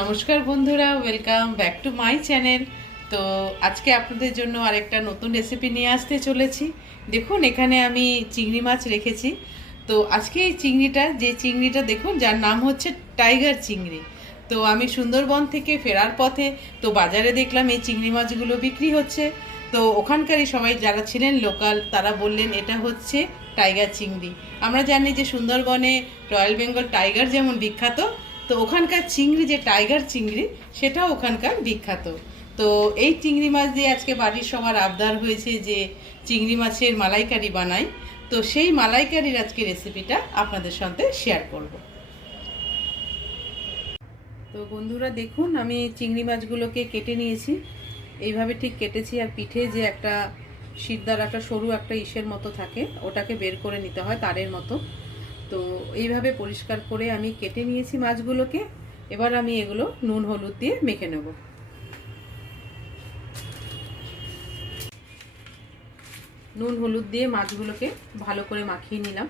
নমস্কার বন্ধুরা, welcome back to my channel. তো আজকে আপনাদের জন্য আরেকটা নতুন রেসিপি নিয়ে আসতে চলেছি। দেখুন, এখানে আমি চিংড়ি মাছ রেখেছি। তো আজকে এই চিংড়িটা দেখুন, যার নাম হচ্ছে টাইগার চিংড়ি। তো আমি সুন্দরবন থেকে ফেরার পথে তো বাজারে দেখলাম এই চিংড়ি মাছগুলো বিক্রি হচ্ছে। তো ওখানকারই সবাই যারা ছিলেন লোকাল, তারা বললেন এটা হচ্ছে টাইগার চিংড়ি। আমরা জানি যে সুন্দরবনে রয়্যাল বেঙ্গল টাইগার যেমন বিখ্যাত, তো ওখানকার চিংড়ি যে টাইগার চিংড়ি, সেটাও ওখানকার বিখ্যাত। তো এই চিংড়ি মাছ দিয়ে আজকে বাড়ির সবার আবদার হয়েছে যে চিংড়ি মাছের মালাইকারি বানাই। তো সেই মালাইকারির আজকে রেসিপিটা আপনাদের সাথে শেয়ার করব। তো বন্ধুরা দেখুন, আমি চিংড়ি মাছগুলোকে কেটে নিয়েছি। এইভাবে ঠিক কেটেছি। আর পিঠে যে একটা সিদ্ধার একটা সরু একটা ইসের মতো থাকে, ওটাকে বের করে নিতে হয় তারের মতো। তো এইভাবে পরিষ্কার করে আমি কেটে নিয়েছি মাছগুলোকে। এবার আমি এগুলো নুন হলুদ দিয়ে মেখে নেব। নুন হলুদ দিয়ে মাছগুলোকে ভালো করে মাখিয়ে নিলাম।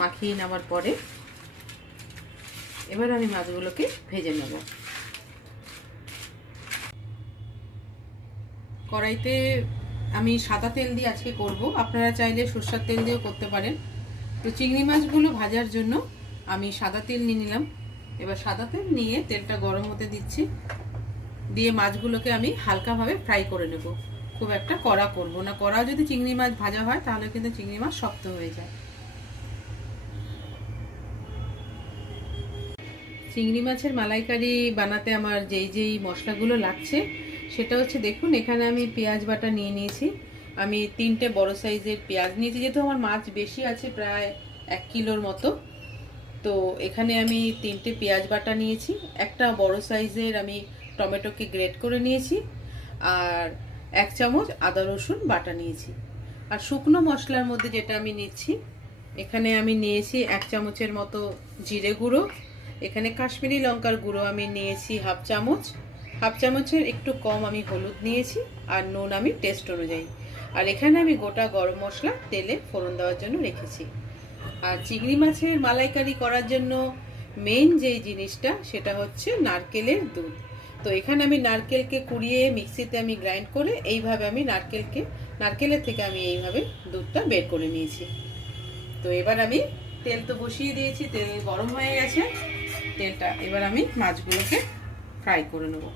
মাখিয়ে নেওয়ার পরে এবার আমি মাছগুলোকে ভেজে নেব। কড়াইতে আমি সাদা তেল দিয়ে আজকে করব, আপনারা চাইলে সরষের তেল দিয়েও করতে পারেন। তো চিংড়ি মাছগুলো ভাজার জন্য আমি সাদা তেল নিয়ে নিলাম। এবার সাদা তেল নিয়ে তেলটা গরম হতে দিচ্ছি। দিয়ে মাছগুলোকে আমি হালকাভাবে ফ্রাই করে নেব। খুব একটা কড়া করব না। কড়া যদি চিংড়ি মাছ ভাজা হয় তাহলে কিন্তু চিংড়ি মাছ শক্ত হয়ে যায়। চিংড়ি মাছের মালাইকারি বানাতে আমার যেই মশলাগুলো লাগছে সেটা হচ্ছে, দেখুন এখানে আমি পেঁয়াজ বাটা নিয়ে নিয়েছি। আমি 3টে বড় সাইজের পেঁয়াজ নিয়েছি, যেহেতু আমার মাছ বেশি আছে, প্রায় 1 কিলোর মতো। তো এখানে আমি 3টে পেঁয়াজ বাটা নিয়েছি। একটা বড় সাইজের আমি টমেটোকে গ্রেট করে নিয়েছি। আর 1 চামচ আদা রসুন বাটা নিয়েছি। আর শুকনো মশলার মধ্যে যেটা আমি নিচ্ছি, এখানে আমি নিয়েছি 1 চামচের মতো জিরে গুঁড়ো। এখানে কাশ্মীরি লঙ্কার গুঁড়ো আমি নিয়েছি হাফ চামচের একটু কম আমি হলুদ নিয়েছি। আর নুন আমি টেস্ট অনুযায়ী। আর এখানে আমি গোটা গরম মশলা তেলে ফোড়ন দেওয়ার জন্য রেখেছি। আর চিংড়ি মাছের মালাইকারি করার জন্য মেইন যেই জিনিসটা, সেটা হচ্ছে নারকেলের দুধ। তো এখানে আমি নারকেলকে কুড়িয়ে মিক্সিতে আমি গ্রাইন্ড করে এইভাবে আমি নারকেলের থেকে আমি এইভাবে দুধটা বের করে নিয়েছি। তো এবার আমি তেল তো বসিয়ে দিয়েছি, তেল গরম হয়ে গেছে। তেলটা এবার আমি মাছগুলোকে ফ্রাই করে নেব।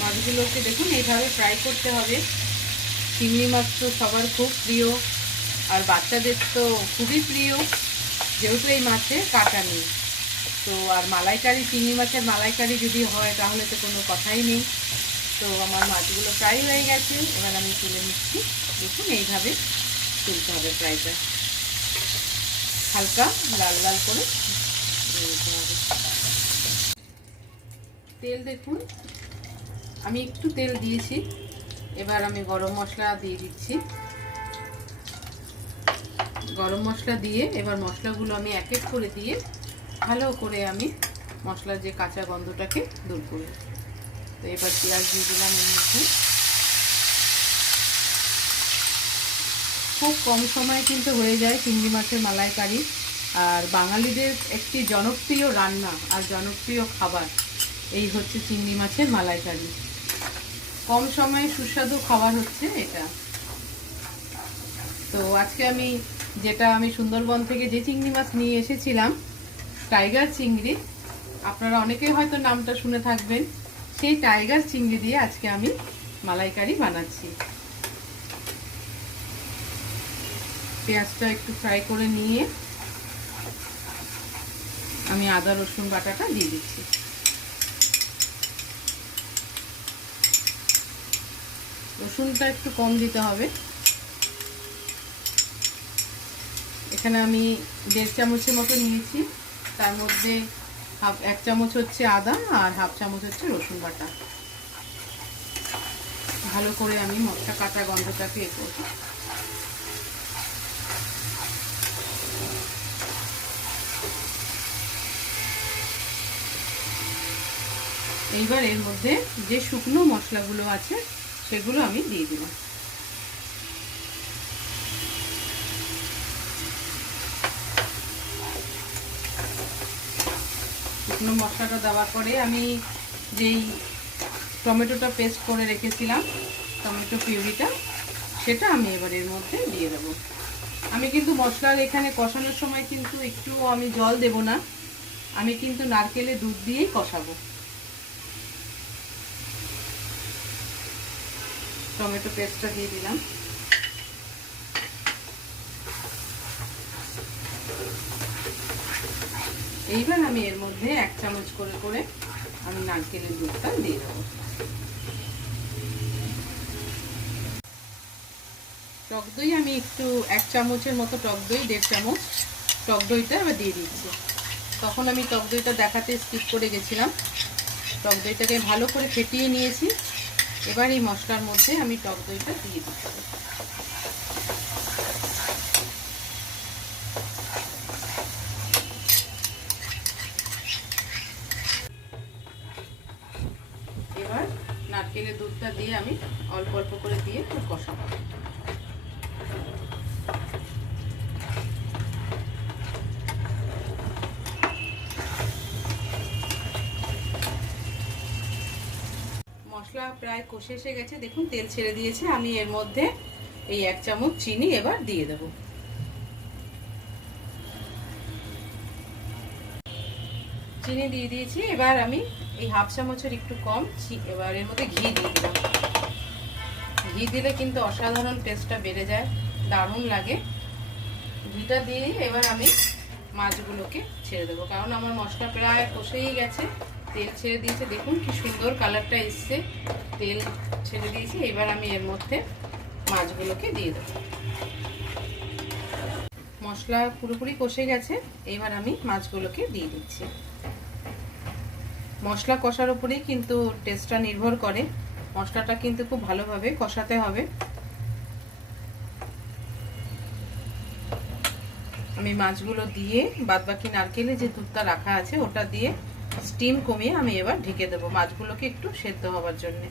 মাছগুলোকে দেখুন এইভাবে ফ্রাই করতে হবে। চিংড়ি মাছ তো সবার খুব প্রিয়, আর বাচ্চাদের তো খুবই প্রিয়, যেহেতু এই মাছে কাঁটা নেই। তো আর মালাইকারি, চিংড়ি মাছের মালাইকারি যদি হয় তাহলে তো কোনো কথাই নেই। তো আমার মাছগুলো ফ্রাই হয়ে গেছে, এবার আমি তুলে নিচ্ছি। দেখুন এইভাবে তুলতে হবে ফ্রাইটা, হালকা লাল লাল করে নিতে হবে। তেল দেখুন, আমি একটু তেল দিয়েছি। এবার আমি গরম মশলা দিয়ে দিচ্ছি। গরম মশলা দিয়ে এবার মশলাগুলো আমি এক এক করে দিয়ে ভালো করে আমি মশলার যে কাঁচা গন্ধটাকে দূর করব। তো এবার পেঁয়াজ দিয়ে দিলাম এর মধ্যে। খুব কম সময়ে কিন্তু হয়ে যায় চিংড়ি মাছের মালাইকারি। আর বাঙালিদের একটি জনপ্রিয় রান্না আর জনপ্রিয় খাবার এই হচ্ছে চিংড়ি মাছের মালাইকারি। কম সময়ে সুস্বাদু খাবার হচ্ছে এটা। তো আজকে আমি সুন্দরবন থেকে যে চিংড়ি মাছ নিয়ে এসেছিলাম, টাইগার চিংড়ি, আপনারা অনেকেই হয়তো নামটা শুনে থাকবেন, সেই টাইগার চিংড়ি দিয়ে আজকে আমি মালাইকারি বানাচ্ছি। পেঁয়াজটা একটু ফ্রাই করে নিয়ে আমি আদা রসুন বাটাটা দিয়ে দিচ্ছি। রসুনটা একটু কম দিতে হবে। এখানে আমি 1.5 চামচের মতো নিয়েছি। তার মধ্যে 1 চামচ হচ্ছে আদা আর হাফ চামচ হচ্ছে রসুন বাটা। ভালো করে আমি মশলা কাঁচা গন্ধটাকে করব। এইবার এর মধ্যে যে শুকনো মশলাগুলো আছে সেগুলো আমি দিয়ে দিলাম। শুকনো মশলাটা দেওয়ার পরে আমি যেই টমেটোটা পেস্ট করে রেখেছিলাম, টমেটো পিউরিটা, সেটা আমি এবার এর মধ্যে দিয়ে দেবো। আমি কিন্তু মশলার এখানে কষানোর সময় কিন্তু একটু আমি জল দেব না, আমি কিন্তু নারকেলের দুধ দিয়েই কষাবো। টমেটো পেস্টটা দিয়ে দিলাম। এইবার আমি এর মধ্যে 1 চামচ করে করে আমি নারকেলের দুধটা দিয়ে দেবো। টক দই আমি একটু 1 চামচের মতো টক দই, 1.5 চামচ টক দইটা এবার দিয়ে দিচ্ছি। তখন আমি টক দইটা দেখাতে স্কিপ করে গেছিলাম। টক দইটাকে ভালো করে ফেটিয়ে নিয়েছি। এবার এই মশলার মধ্যে আমি টক দইটা দিয়ে দিচ্ছি। এবার নারকেলের দুধটা দিয়ে আমি অল্প অল্প করে দিয়ে কষাবো। মশলা প্রায় কষে এসে গেছে, দেখুন তেল ছেড়ে দিয়েছে। আমি এর মধ্যে এই 1 চামচ চিনি এবার দিয়ে দেব। চিনি দিয়ে দিয়েছি। এবার আমি এই 1/2 চামচের একটু কম এবার এর মধ্যে ঘি দিয়ে দিলাম। ঘি দিলে কিন্তু অসাধারণ টেস্টটা বেড়ে যায়, দারুণ লাগে। ঘিটা দিয়ে এবার আমি মাছগুলোকে ছেড়ে দেবো, কারণ আমার মশলা প্রায় কষেই গেছে, তেল ছেড়ে দিয়েছে। দেখুন কি সুন্দর কালারটা এসছে, তেল ছেড়ে দিয়েছি। এবার আমি এর মধ্যে মাছগুলোকে দিয়ে দেবো। মশলা পুরোপুরি কষে গেছে, এবার আমি মাছগুলোকে দিয়ে দিচ্ছি। মশলা কষার উপরেই কিন্তু টেস্টটা নির্ভর করে, মশলাটা কিন্তু খুব ভালোভাবে কষাতে হবে। আমি মাছগুলো দিয়ে বাদবাকি নারকেলে যে দুধটা রাখা আছে ওটা দিয়ে স্টিম কমিয়ে আমি এবার ঢেকে দেবো, মাছগুলোকে একটু সেদ্ধ হওয়ার জন্য।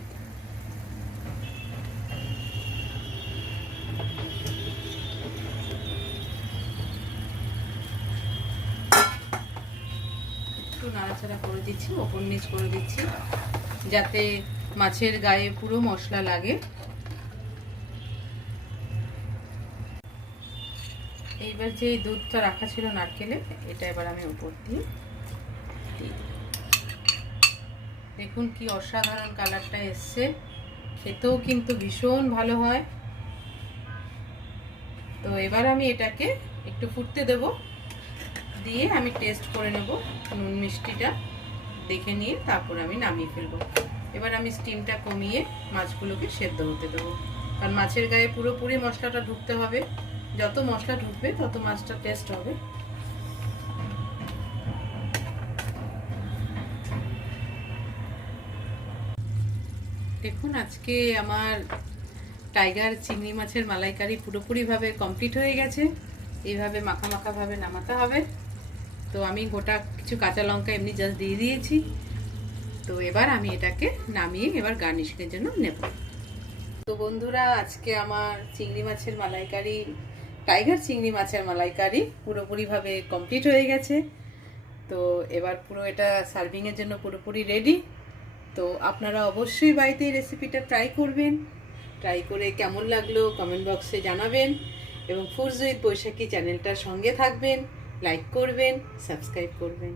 একটু নাড়াচাড়া করে দিচ্ছি, ওপর নিচ করে দিচ্ছি, যাতে মাছের গায়ে পুরো মশলা লাগে। এইবার যে দুধটা রাখা ছিল নারকেলে, এটা এবার আমি উপর দিয়ে দিই। দেখুন কি অসাধারণ কালারটা এসছে, খেতেও কিন্তু ভীষণ ভালো হয়। তো এবার আমি এটাকে একটু ফুটতে দেব, দিয়ে আমি টেস্ট করে নেব নুন মিষ্টিটা দেখে নিয়ে, তারপর আমি নামিয়ে ফেলবো। এবার আমি স্টিমটা কমিয়ে মাছগুলোকে সেদ্ধ হতে দেবো, কারণ মাছের গায়ে পুরোপুরি মশলাটা ঢুকতে হবে। যত মশলা ঢুকবে তত মাছটা টেস্ট হবে। দেখুন আজকে আমার টাইগার চিংড়ি মাছের মালাইকারি পুরোপুরিভাবে কমপ্লিট হয়ে গেছে। এইভাবে মাখা মাখা ভাবে নামাতে হবে। তো আমি গোটা কিছু কাঁচা লঙ্কা এমনি জাস্ট দিয়ে দিয়েছি। তো এবার আমি এটাকে নামিয়ে এবার গার্নিশিংয়ের জন্য নেব। তো বন্ধুরা, আজকে আমার চিংড়ি মাছের মালাইকারি, টাইগার চিংড়ি মাছের মালাইকারি পুরোপুরিভাবে কমপ্লিট হয়ে গেছে। তো এবার পুরো এটা সার্ভিংয়ের জন্য পুরোপুরি রেডি। তো আপনারা অবশ্যই বাড়িতে এই রেসিপিটা ট্রাই করবেন। ট্রাই করে কেমন লাগলো কমেন্ট বক্সে জানাবেন, এবং ফুডস উইথ বৈশাখী চ্যানেলটার সঙ্গে থাকবেন, লাইক করবেন, সাবস্ক্রাইব করবেন।